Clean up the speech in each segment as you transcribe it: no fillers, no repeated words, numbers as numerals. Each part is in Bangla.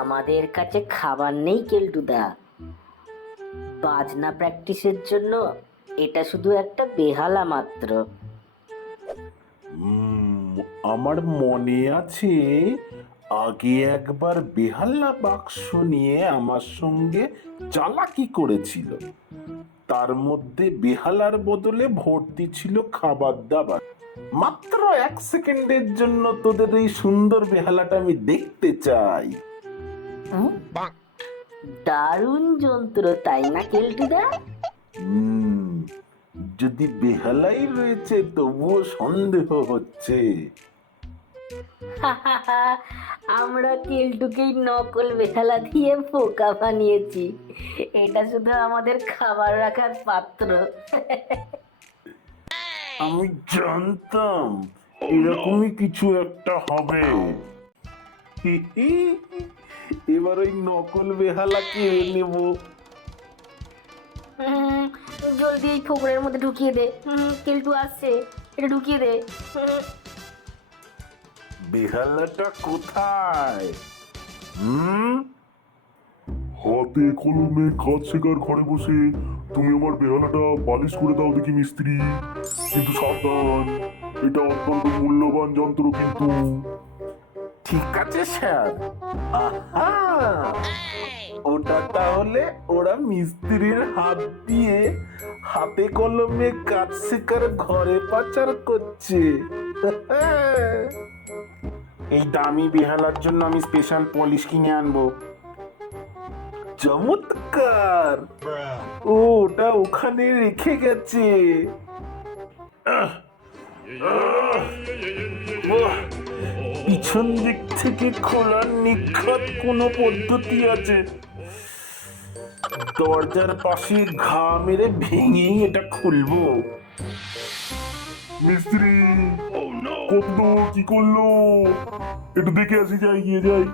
আমাদের কাছে খাবার নেই কেলটুদা। বাজনা প্র্যাকটিসের জন্য এটা শুধু একটা বেহালা মাত্র। উম, আমার মনে আছে আগে একবার বেহালা বাক্স নিয়ে আমার সঙ্গে চালাকি করেছিল। তার মধ্যে বেহালার বদলে ভর্তি ছিল খাবার দাবার। মাত্র 1 সেকেন্ডের জন্য তোদের এই সুন্দর বেহালাটা আমি দেখতে চাই। হুম? দারুণ যন্ত্র, তাই না কেলটুদা? হুম, যদি বেহালাই রয়েছে তবুও সন্দেহ হচ্ছে। আমরা কেলটুকেই নকল বেহালা দিয়ে বোকা বানিয়েছি। এটা শুধু আমাদের খাবার রাখার পাত্র। আমি জানতাম এরকমই কিছু একটা হবে। এবার ওই নকল বেহালাকে নেব। হুম, জলদি এই ফোকরের মধ্যে ঢুকিয়ে দে। কেলটু আসছে, এটা ঢুকিয়ে দে। বেহালাটা কোথায়? হুম, হাতে কলমে কাজ শেখার ঘরে বসে তুমি আমার বেহালাটা পালিশ করে দাও দেখি মিস্ত্রি। কিন্তু সাবধান, এটা অত্যন্ত মূল্যবান যন্ত্র কিন্তু। ঠিক আছে স্যার। আহা, ওটা তাহলে ওরা মিস্ত্রির হাত দিয়ে হাতে কলমে কাজ শেখার ঘরে পাচার করছে। এই দামি বেহালার জন্য আমি স্পেশাল পলিশ কিনে আনবো। চমৎকার! ও ওটা ওখানে রেখে গেছে। আহ, আহ, বাহ, পিছন দিক থেকে খোলার নিখুঁত কোনো পদ্ধতি আছে। দরজার পাশে ঘা মেরে ভেঙেই এটা খুলবো। মিস্ত্রি কত দূর, কি করলো? একটু দেখে আসি, যাই গিয়ে যাই।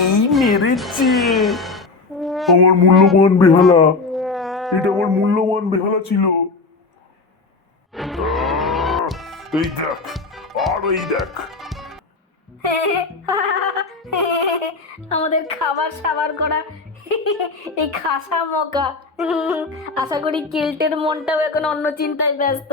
এই মেরেছে। আমার মূল্যবান বেহালা, এটা আমার মূল্যবান বেহালা ছিল। এই দেখ, আর এই দেখ। আমাদের খাবার সাবার করা এই খাসা মকা। আশা করি কেল্টের মনটাও এখন অন্য চিন্তায় ব্যস্ত।